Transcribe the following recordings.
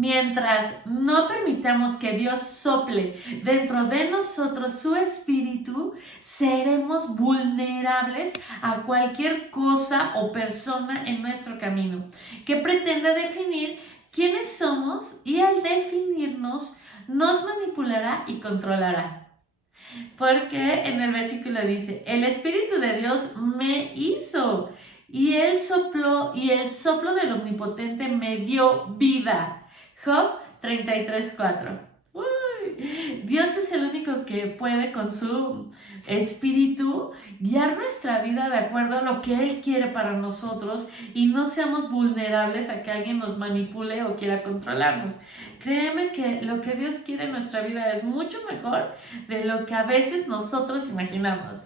Mientras no permitamos que Dios sople dentro de nosotros su espíritu, seremos vulnerables a cualquier cosa o persona en nuestro camino que pretenda definir quiénes somos, y al definirnos nos manipulará y controlará. Porque en el versículo dice, el Espíritu de Dios me hizo y Él sopló y el soplo del Omnipotente me dio vida. Job 33:4. Dios es el único que puede con su espíritu guiar nuestra vida de acuerdo a lo que Él quiere para nosotros, y no seamos vulnerables a que alguien nos manipule o quiera controlarnos. Créeme que lo que Dios quiere en nuestra vida es mucho mejor de lo que a veces nosotros imaginamos.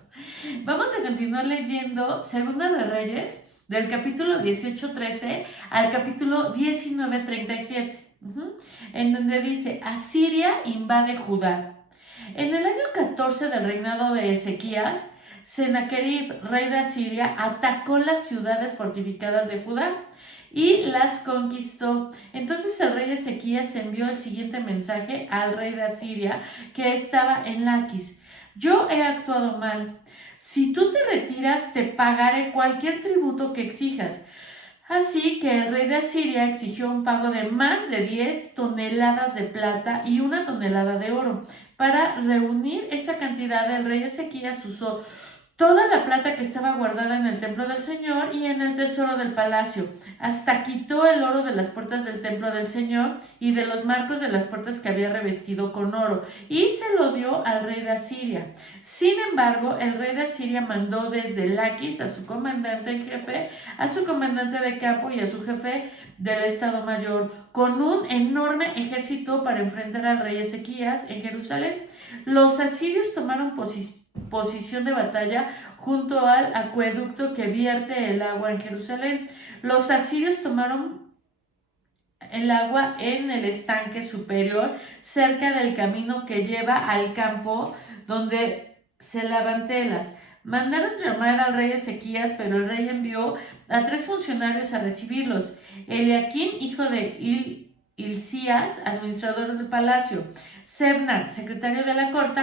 Vamos a continuar leyendo Segunda de Reyes, del capítulo 18:13 al capítulo 19:37. En donde dice, Asiria invade Judá. En el año 14 del reinado de Ezequías, Sennacherib, rey de Asiria, atacó las ciudades fortificadas de Judá y las conquistó. Entonces el rey Ezequías envió el siguiente mensaje al rey de Asiria, que estaba en Laquis: yo he actuado mal. Si tú te retiras, te pagaré cualquier tributo que exijas. Así que el rey de Asiria exigió un pago de más de 10 toneladas de plata y 1 tonelada de oro. Para reunir esa cantidad, el rey Ezequías usó toda la plata que estaba guardada en el templo del Señor y en el tesoro del palacio. Hasta quitó el oro de las puertas del templo del Señor y de los marcos de las puertas que había revestido con oro, y se lo dio al rey de Asiria. Sin embargo, el rey de Asiria mandó desde Laquis a su comandante en jefe, a su comandante de campo y a su jefe del Estado Mayor, con un enorme ejército para enfrentar al rey Ezequías en Jerusalén. Los asirios tomaron posición de batalla junto al acueducto que vierte el agua en Jerusalén. Los asirios tomaron el agua en el estanque superior, cerca del camino que lleva al campo donde se lavan telas. Mandaron llamar al rey Ezequías, pero el rey envió a 3 funcionarios a recibirlos: Eliaquín, hijo de Hilcías, administrador del palacio; Sebna, secretario de la corte;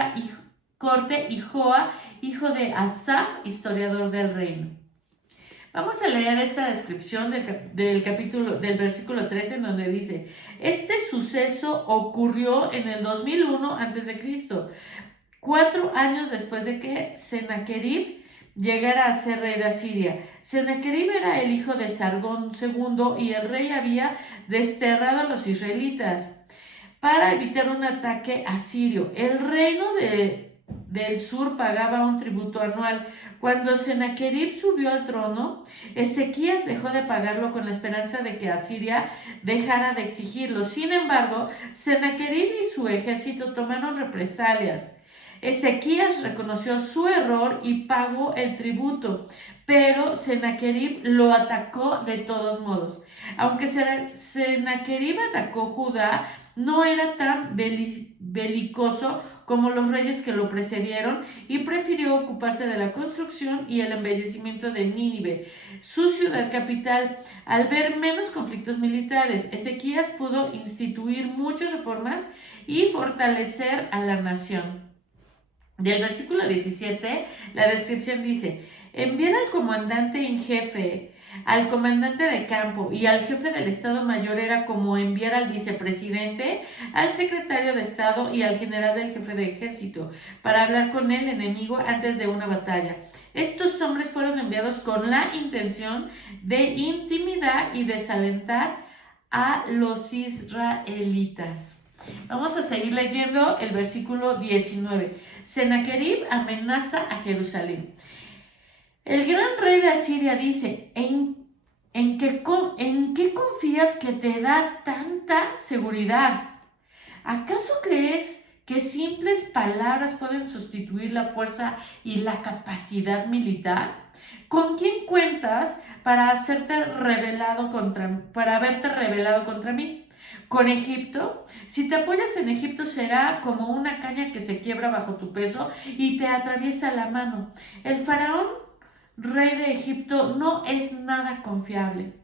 y Joa, hijo de Asaf, historiador del reino. Vamos a leer esta descripción del versículo 13, en donde dice: este suceso ocurrió en el 2001 a.C., 4 años después de que Sennacherib llegara a ser rey de Asiria. Sennacherib era el hijo de Sargón II, y el rey había desterrado a los israelitas para evitar un ataque asirio. El reino del sur pagaba un tributo anual. Cuando Sennacherib subió al trono, Ezequías dejó de pagarlo con la esperanza de que Asiria dejara de exigirlo. Sin embargo, Sennacherib y su ejército tomaron represalias. Ezequías reconoció su error y pagó el tributo, pero Sennacherib lo atacó de todos modos. Aunque Sennacherib atacó Judá, no era tan belicoso como los reyes que lo precedieron, y prefirió ocuparse de la construcción y el embellecimiento de Nínive, su ciudad capital. Al ver menos conflictos militares, Ezequías pudo instituir muchas reformas y fortalecer a la nación. Del versículo 17, la descripción dice: enviar al comandante en jefe, al comandante de campo y al jefe del Estado Mayor era como enviar al vicepresidente, al secretario de Estado y al general del jefe de ejército para hablar con el enemigo antes de una batalla. Estos hombres fueron enviados con la intención de intimidar y desalentar a los israelitas. Vamos a seguir leyendo el versículo 19. Sennacherib amenaza a Jerusalén. El gran rey de Asiria dice: ¿En qué confías que te da tanta seguridad? ¿Acaso crees que simples palabras pueden sustituir la fuerza y la capacidad militar? ¿Con quién cuentas para haberte rebelado contra mí? ¿Con Egipto? Si te apoyas en Egipto, será como una caña que se quiebra bajo tu peso y te atraviesa la mano. El faraón, rey de Egipto, no es nada confiable.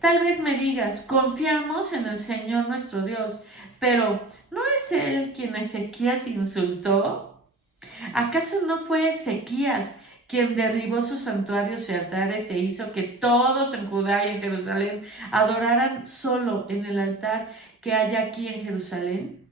Tal vez me digas, confiamos en el Señor nuestro Dios, pero ¿no es Él quien Ezequías insultó? ¿Acaso no fue Ezequías quien derribó sus santuarios y altares e hizo que todos en Judá y en Jerusalén adoraran solo en el altar que hay aquí en Jerusalén?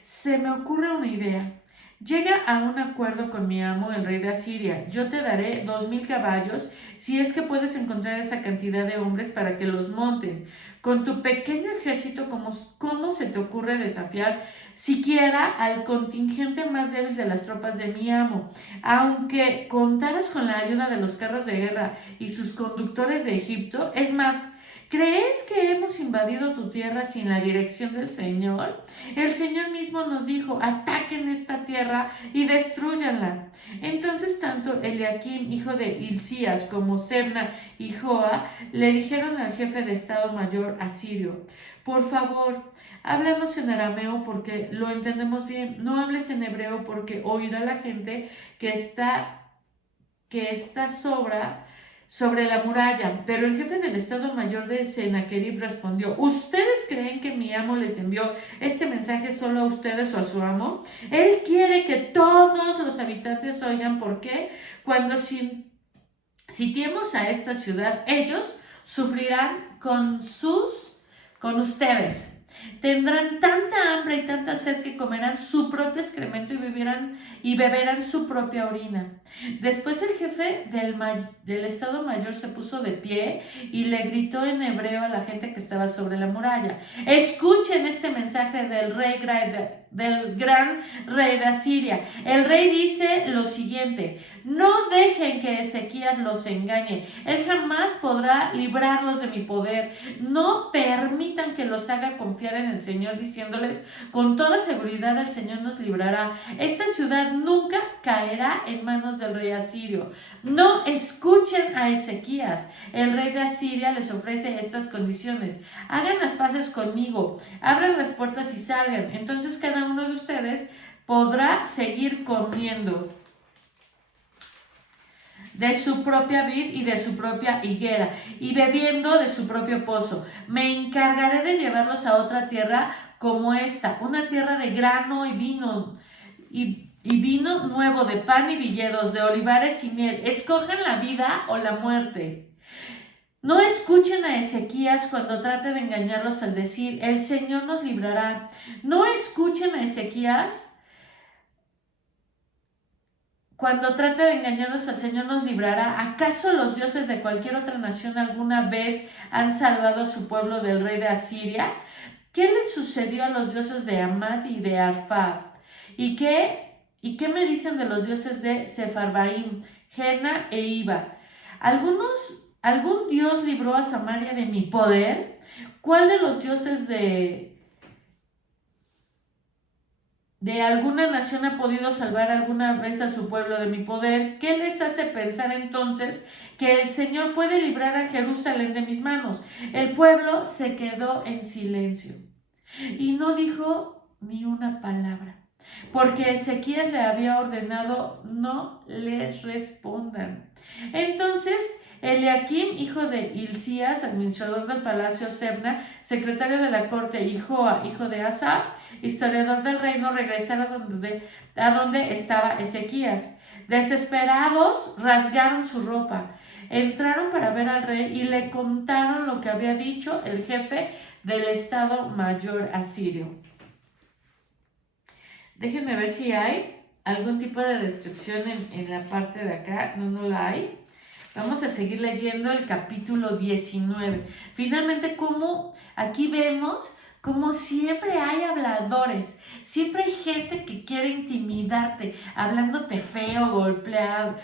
Se me ocurre una idea. Llega a un acuerdo con mi amo, el rey de Asiria. Yo te daré 2000 caballos si es que puedes encontrar esa cantidad de hombres para que los monten. Con tu pequeño ejército, ¿cómo se te ocurre desafiar siquiera al contingente más débil de las tropas de mi amo? Aunque contaras con la ayuda de los carros de guerra y sus conductores de Egipto, es más, ¿crees que hemos invadido tu tierra sin la dirección del Señor? El Señor mismo nos dijo, ataquen esta tierra y destruyanla. Entonces tanto Eliakim, hijo de Hilcías, como Sebna y Joa le dijeron al jefe de Estado Mayor asirio, por favor, háblanos en arameo porque lo entendemos bien. No hables en hebreo porque oirá la gente que está sobre la muralla. Pero el jefe del Estado Mayor de Sennacherib respondió, ¿ustedes creen que mi amo les envió este mensaje solo a ustedes o a su amo? Él quiere que todos los habitantes oigan por qué cuando sitiemos a esta ciudad, ellos sufrirán con ustedes. Tendrán tanta hambre y tanta sed que comerán su propio excremento y beberán su propia orina. Después el jefe del Estado Mayor se puso de pie y le gritó en hebreo a la gente que estaba sobre la muralla. Escuchen este mensaje del gran rey de Asiria. El rey dice lo siguiente, no dejen que Ezequías los engañe. Él jamás podrá librarlos de mi poder. No permitan que los haga confiar en el Señor diciéndoles, con toda seguridad el Señor nos librará. Esta ciudad nunca caerá en manos del rey asirio. No escuchen a Ezequías. El rey de Asiria les ofrece estas condiciones. Hagan las paces conmigo, abran las puertas y salgan. Entonces cada uno de ustedes podrá seguir comiendo de su propia vid y de su propia higuera, y bebiendo de su propio pozo. Me encargaré de llevarlos a otra tierra como esta, una tierra de grano y vino, y vino nuevo, de pan y viñedos, de olivares y miel. Escojan la vida o la muerte. No escuchen a Ezequías cuando trate de engañarlos al decir, el Señor nos librará. No escuchen a Ezequías cuando trata de engañarnos, el Señor nos librará. ¿Acaso los dioses de cualquier otra nación alguna vez han salvado a su pueblo del rey de Asiria? ¿Qué les sucedió a los dioses de Amat y de Arfad? ¿Y qué me dicen de los dioses de Sefarbaim, Jena e Iba? ¿Algún dios libró a Samaria de mi poder? ¿Cuál de los dioses de alguna nación ha podido salvar alguna vez a su pueblo de mi poder? ¿Qué les hace pensar entonces que el Señor puede librar a Jerusalén de mis manos? El pueblo se quedó en silencio y no dijo ni una palabra, porque Ezequías le había ordenado no les respondan. Entonces Eliakim, hijo de Hilcías, administrador del palacio, Sebna, secretario de la corte, y Joa, hijo de Asaf, historiador del reino, regresaron a donde estaba Ezequías. Desesperados, rasgaron su ropa, entraron para ver al rey y le contaron lo que había dicho el jefe del Estado Mayor asirio. Déjenme ver si hay algún tipo de descripción en la parte de acá. No la hay. Vamos a seguir leyendo el capítulo 19. Finalmente, como aquí vemos, como siempre hay habladores, siempre hay gente que quiere intimidarte, hablándote feo, golpeado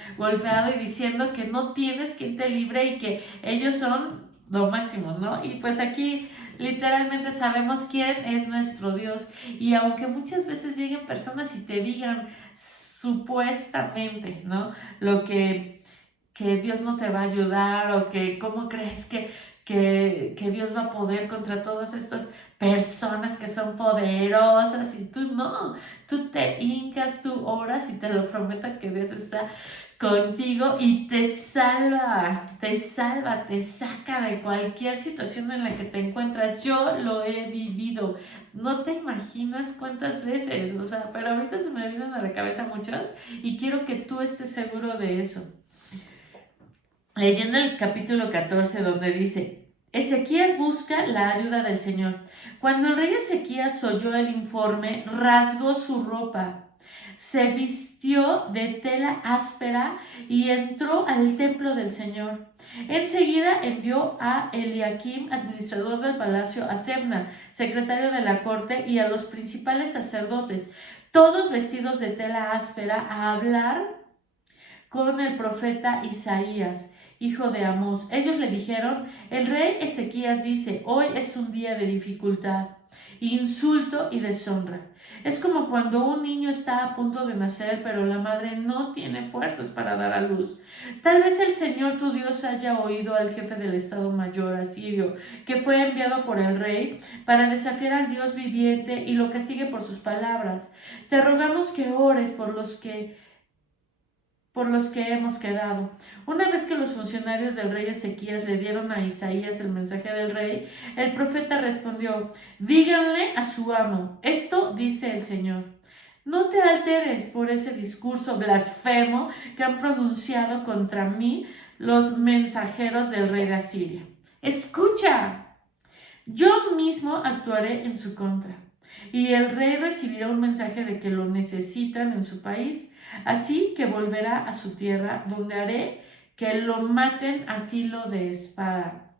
y diciendo que no tienes quien te libre y que ellos son lo máximo, ¿no? Y pues aquí literalmente sabemos quién es nuestro Dios. Y aunque muchas veces lleguen personas y te digan supuestamente, ¿no? Lo que Dios no te va a ayudar o que cómo crees que Dios va a poder contra todas estas personas que son poderosas y tú no, tú te hincas, tú oras y te lo prometo que Dios está contigo y te salva, te saca de cualquier situación en la que te encuentras. Yo lo he vivido, no te imaginas cuántas veces, o sea, pero ahorita se me vienen a la cabeza muchas y quiero que tú estés seguro de eso. Leyendo el capítulo 14 donde dice, Ezequías busca la ayuda del Señor. Cuando el rey Ezequías oyó el informe, rasgó su ropa, se vistió de tela áspera y entró al templo del Señor. Enseguida envió a Eliakim, administrador del palacio, a Sebna, secretario de la corte, y a los principales sacerdotes, todos vestidos de tela áspera, a hablar con el profeta Isaías, hijo de Amós. Ellos le dijeron, el rey Ezequías dice, hoy es un día de dificultad, insulto y deshonra. Es como cuando un niño está a punto de nacer, pero la madre no tiene fuerzas para dar a luz. Tal vez el Señor tu Dios haya oído al jefe del Estado Mayor asirio, que fue enviado por el rey para desafiar al Dios viviente y lo castigue por sus palabras. Te rogamos que ores por los que hemos quedado. Una vez que los funcionarios del rey Ezequías le dieron a Isaías el mensaje del rey, el profeta respondió, díganle a su amo, esto dice el Señor. No te alteres por ese discurso blasfemo que han pronunciado contra mí los mensajeros del rey de Asiria. Escucha, yo mismo actuaré en su contra, y el rey recibirá un mensaje de que lo necesitan en su país. Así que volverá a su tierra, donde haré que lo maten a filo de espada.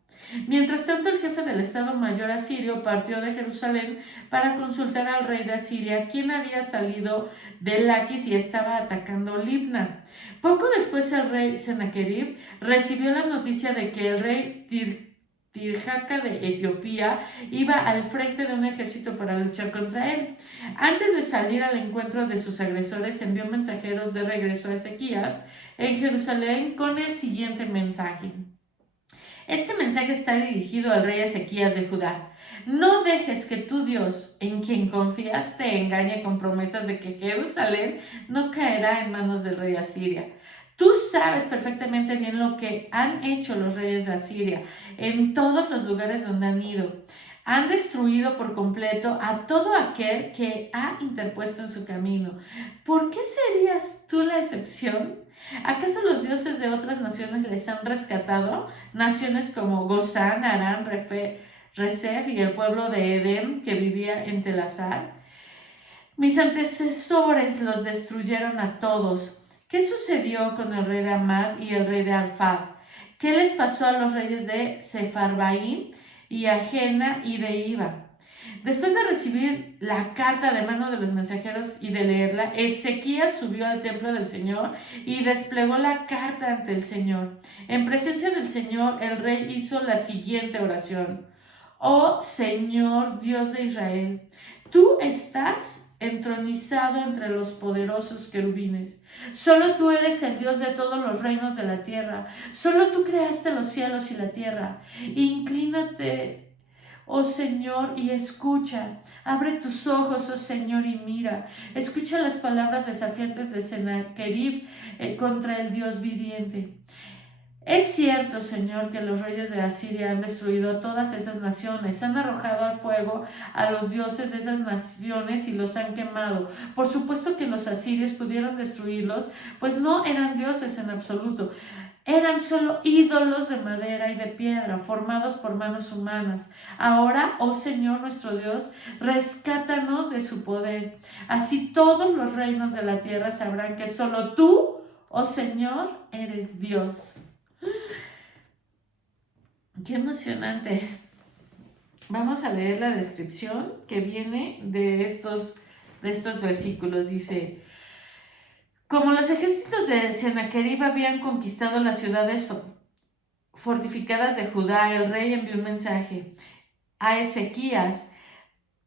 Mientras tanto, el jefe del Estado Mayor asirio partió de Jerusalén para consultar al rey de Asiria, quien había salido de Laquis y estaba atacando Libna. Poco después, el rey Sennacherib recibió la noticia de que el rey Tirhaka de Etiopía iba al frente de un ejército para luchar contra él. Antes de salir al encuentro de sus agresores, envió mensajeros de regreso a Ezequías en Jerusalén con el siguiente mensaje. Este mensaje está dirigido al rey Ezequías de Judá. No dejes que tu Dios, en quien confías, te engañe con promesas de que Jerusalén no caerá en manos del rey de Asiria. Tú sabes perfectamente bien lo que han hecho los reyes de Asiria en todos los lugares donde han ido. Han destruido por completo a todo aquel que ha interpuesto en su camino. ¿Por qué serías tú la excepción? ¿Acaso los dioses de otras naciones les han rescatado? Naciones como Gozán, Harán, Resef y el pueblo de Edén que vivía en Telasar. Mis antecesores los destruyeron a todos. ¿Qué sucedió con el rey de Amad y el rey de Arfad? ¿Qué les pasó a los reyes de Sefarbaim y Ajena y de Iba? Después de recibir la carta de mano de los mensajeros y de leerla, Ezequías subió al templo del Señor y desplegó la carta ante el Señor. En presencia del Señor, el rey hizo la siguiente oración. Oh Señor, Dios de Israel, tú estás entronizado entre los poderosos querubines. Solo tú eres el Dios de todos los reinos de la tierra. Solo tú creaste los cielos y la tierra. Inclínate, oh Señor, y escucha. Abre tus ojos, oh Señor, y mira. Escucha las palabras desafiantes de Sennacherib contra el Dios viviente. Es cierto, Señor, que los reyes de Asiria han destruido a todas esas naciones, han arrojado al fuego a los dioses de esas naciones y los han quemado. Por supuesto que los asirios pudieron destruirlos, pues no eran dioses en absoluto. Eran solo ídolos de madera y de piedra, formados por manos humanas. Ahora, oh Señor nuestro Dios, rescátanos de su poder. Así todos los reinos de la tierra sabrán que solo tú, oh Señor, eres Dios. ¡Qué emocionante! Vamos a leer la descripción que viene de estos versículos. Dice, como los ejércitos de Sennacherib habían conquistado las ciudades fortificadas de Judá, el rey envió un mensaje a Ezequías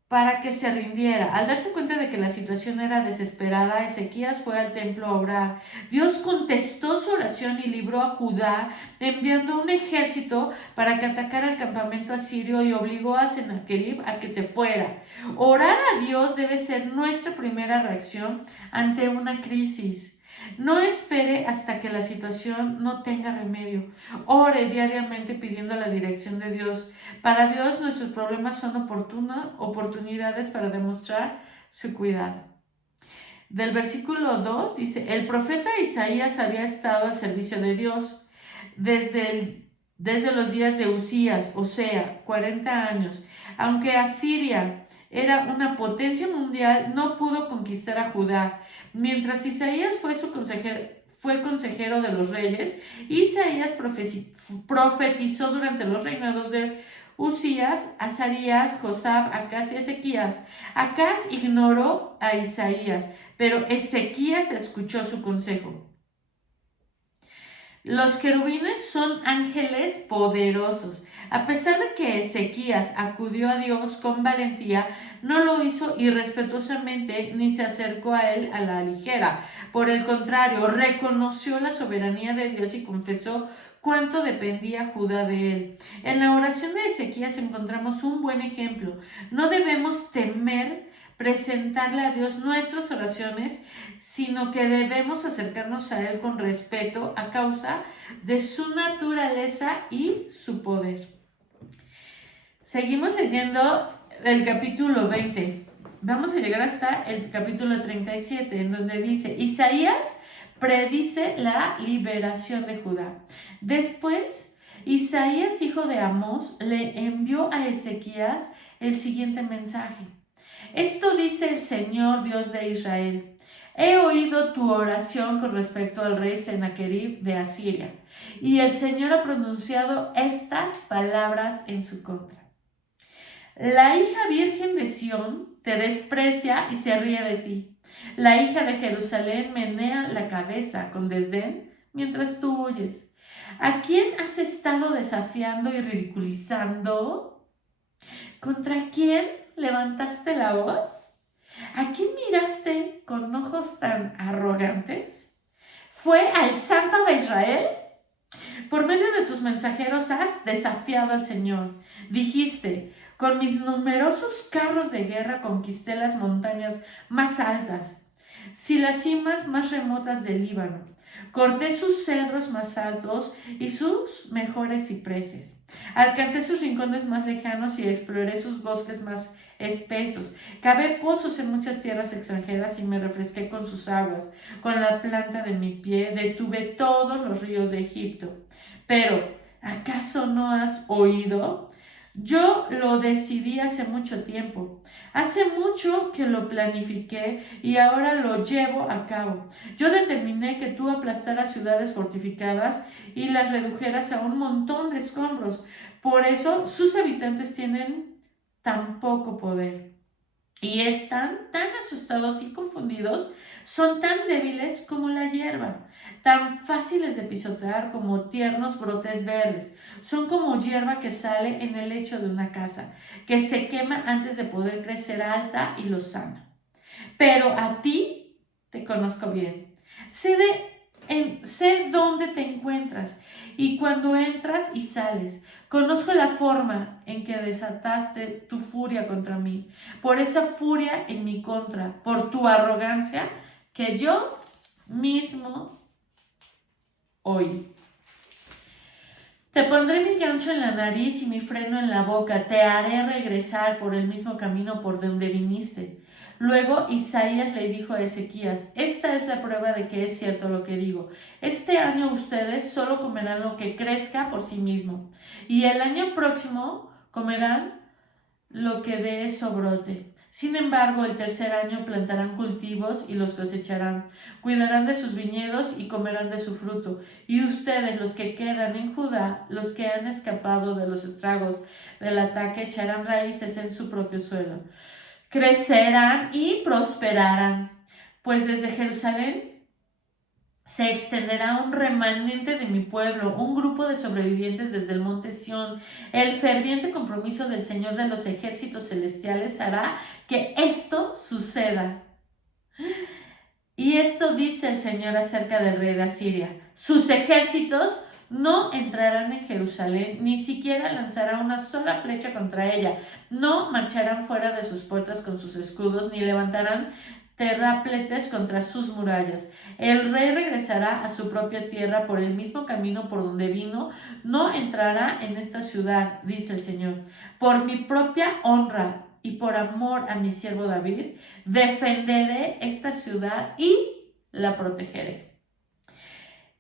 para que se rindiera. Al darse cuenta de que la situación era desesperada, Ezequías fue al templo a orar. Dios contestó su oración y libró a Judá, enviando un ejército para que atacara el campamento asirio y obligó a Sennacherib a que se fuera. Orar a Dios debe ser nuestra primera reacción ante una crisis. No espere hasta que la situación no tenga remedio. Ore diariamente pidiendo la dirección de Dios. Para Dios nuestros problemas son oportunidades para demostrar su cuidado. Del versículo 2 dice, el profeta Isaías había estado al servicio de Dios desde los días de Usías, o sea, 40 años. Aunque Asiria era una potencia mundial, no pudo conquistar a Judá. Mientras Isaías fue consejero de los reyes, Isaías profetizó durante los reinados de Usías, Azarías, Josaf, Acaz y Ezequías. Acaz ignoró a Isaías, pero Ezequías escuchó su consejo. Los querubines son ángeles poderosos. A pesar de que Ezequías acudió a Dios con valentía, no lo hizo irrespetuosamente ni se acercó a él a la ligera. Por el contrario, reconoció la soberanía de Dios y confesó cuánto dependía Judá de él. En la oración de Ezequías encontramos un buen ejemplo. No debemos temer presentarle a Dios nuestras oraciones, sino que debemos acercarnos a Él con respeto a causa de su naturaleza y su poder. Seguimos leyendo el capítulo 20. Vamos a llegar hasta el capítulo 37, en donde dice, Isaías predice la liberación de Judá. Después, Isaías, hijo de Amós, le envió a Ezequías el siguiente mensaje. Esto dice el Señor Dios de Israel. He oído tu oración con respecto al rey Sennacherib de Asiria, y el Señor ha pronunciado estas palabras en su contra. La hija virgen de Sión te desprecia y se ríe de ti. La hija de Jerusalén menea la cabeza con desdén mientras tú huyes. ¿A quién has estado desafiando y ridiculizando? ¿Contra quién levantaste la voz? ¿A quién miraste con ojos tan arrogantes? ¿Fue al Santo de Israel? Por medio de tus mensajeros has desafiado al Señor. Dijiste, con mis numerosos carros de guerra conquisté las montañas más altas, sí, las cimas más remotas del Líbano. Corté sus cedros más altos y sus mejores cipreses. Alcancé sus rincones más lejanos y exploré sus bosques más espesos. Cavé pozos en muchas tierras extranjeras y me refresqué con sus aguas. Con la planta de mi pie detuve todos los ríos de Egipto. Pero, ¿acaso no has oído? Yo lo decidí hace mucho tiempo. Hace mucho que lo planifiqué y ahora lo llevo a cabo. Yo determiné que tú aplastaras ciudades fortificadas y las redujeras a un montón de escombros. Por eso sus habitantes tienen tan poco poder. Y están tan asustados y confundidos, son tan débiles como la hierba, tan fáciles de pisotear como tiernos brotes verdes. Son como hierba que sale en el lecho de una casa, que se quema antes de poder crecer alta y lozana. Pero a ti te conozco bien. Sé dónde te encuentras y cuando entras y sales. Conozco la forma en que desataste tu furia contra mí. Por esa furia en mi contra, por tu arrogancia que yo mismo oí. Te pondré mi gancho en la nariz y mi freno en la boca. Te haré regresar por el mismo camino por donde viniste. Luego Isaías le dijo a Ezequías, esta es la prueba de que es cierto lo que digo. Este año ustedes solo comerán lo que crezca por sí mismo, y el año próximo comerán lo que de eso brote. Sin embargo, el tercer año plantarán cultivos y los cosecharán. Cuidarán de sus viñedos y comerán de su fruto. Y ustedes, los que quedan en Judá, los que han escapado de los estragos del ataque, echarán raíces en su propio suelo. Crecerán y prosperarán, pues desde Jerusalén se extenderá un remanente de mi pueblo, un grupo de sobrevivientes desde el monte Sión. El ferviente compromiso del Señor de los ejércitos celestiales hará que esto suceda. Y esto dice el Señor acerca del rey de Asiria. Sus ejércitos no entrarán en Jerusalén, ni siquiera lanzará una sola flecha contra ella. No marcharán fuera de sus puertas con sus escudos, ni levantarán terrapletes contra sus murallas. El rey regresará a su propia tierra por el mismo camino por donde vino, no entrará en esta ciudad, dice el Señor. Por mi propia honra y por amor a mi siervo David, defenderé esta ciudad y la protegeré.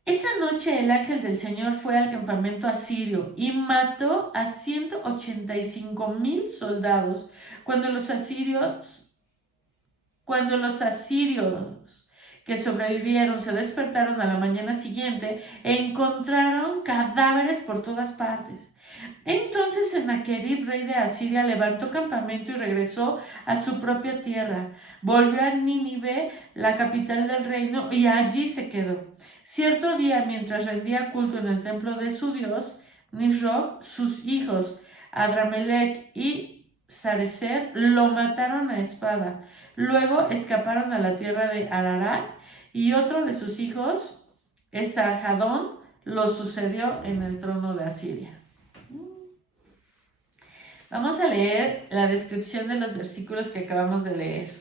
Esa noche el ángel del Señor fue al campamento asirio y mató a 185,000 soldados. Cuando los asirios que sobrevivieron se despertaron a la mañana siguiente, encontraron cadáveres por todas partes. Entonces Sennacherib, rey de Asiria, levantó campamento y regresó a su propia tierra. Volvió a Nínive, la capital del reino, y allí se quedó. Cierto día, mientras rendía culto en el templo de su dios, Nisroch, sus hijos, Adramelech y Sarecer, lo mataron a espada. Luego escaparon a la tierra de Ararat, y otro de sus hijos, Esarhadón, lo sucedió en el trono de Asiria. Vamos a leer la descripción de los versículos que acabamos de leer.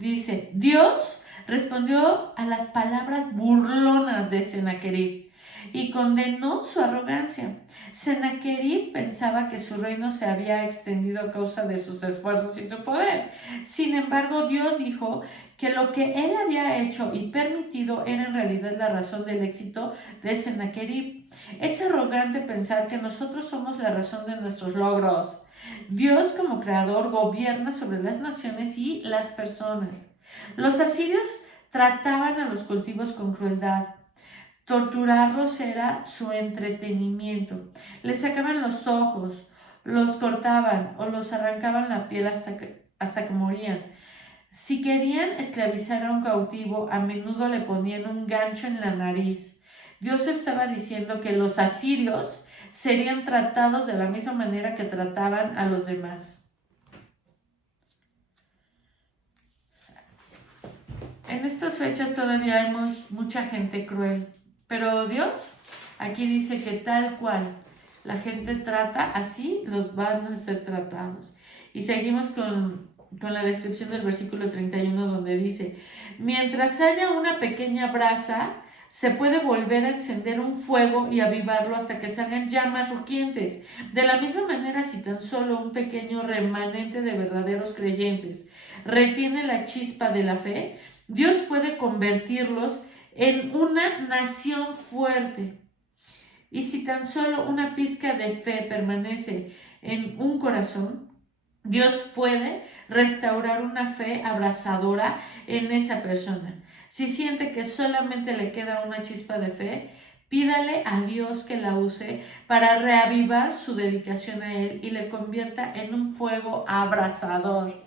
Dice, Dios respondió a las palabras burlonas de Sennacherib y condenó su arrogancia. Sennacherib pensaba que su reino se había extendido a causa de sus esfuerzos y su poder. Sin embargo, Dios dijo que lo que él había hecho y permitido era en realidad la razón del éxito de Sennacherib. Es arrogante pensar que nosotros somos la razón de nuestros logros. Dios, como creador, gobierna sobre las naciones y las personas. Los asirios trataban a los cultivos con crueldad. Torturarlos era su entretenimiento. Les sacaban los ojos, los cortaban o los arrancaban la piel hasta que morían. Si querían esclavizar a un cautivo, a menudo le ponían un gancho en la nariz. Dios estaba diciendo que los asirios serían tratados de la misma manera que trataban a los demás. En estas fechas todavía hay mucha gente cruel, pero Dios aquí dice que tal cual la gente trata, así los van a ser tratados. Y seguimos con la descripción del versículo 31 donde dice, mientras haya una pequeña brasa, se puede volver a encender un fuego y avivarlo hasta que salgan llamas rugientes. De la misma manera, si tan solo un pequeño remanente de verdaderos creyentes retiene la chispa de la fe, Dios puede convertirlos en una nación fuerte. Y si tan solo una pizca de fe permanece en un corazón, Dios puede restaurar una fe abrasadora en esa persona. Si siente que solamente le queda una chispa de fe, pídale a Dios que la use para reavivar su dedicación a Él y le convierta en un fuego abrasador.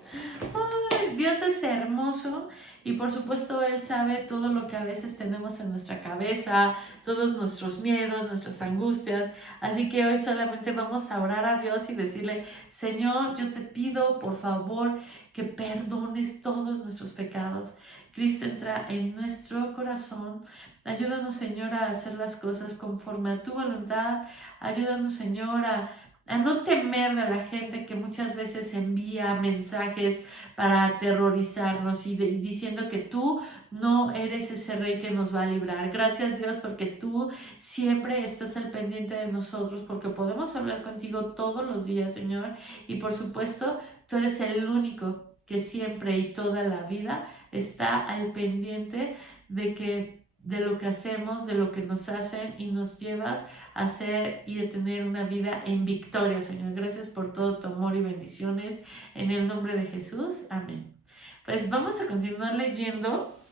¡Ay! Dios es hermoso. Y por supuesto Él sabe todo lo que a veces tenemos en nuestra cabeza, todos nuestros miedos, nuestras angustias. Así que hoy solamente vamos a orar a Dios y decirle, Señor, yo te pido por favor que perdones todos nuestros pecados. Cristo entra en nuestro corazón. Ayúdanos, Señor, a hacer las cosas conforme a tu voluntad. Ayúdanos, Señor, a no temerle a la gente que muchas veces envía mensajes para aterrorizarnos y diciendo que tú no eres ese rey que nos va a librar. Gracias, Dios, porque tú siempre estás al pendiente de nosotros, porque podemos hablar contigo todos los días, Señor. Y por supuesto, tú eres el único que siempre y toda la vida está al pendiente de lo que hacemos, de lo que nos hacen y nos llevas a hacer y a tener una vida en victoria, Señor. Gracias por todo tu amor y bendiciones en el nombre de Jesús. Amén. Pues vamos a continuar leyendo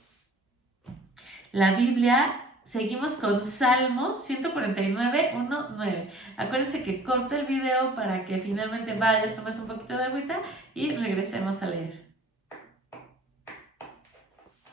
la Biblia. Seguimos con Salmos 149, 1, 9. Acuérdense que corto el video para que finalmente vayas, tomes un poquito de agüita y regresemos a leer.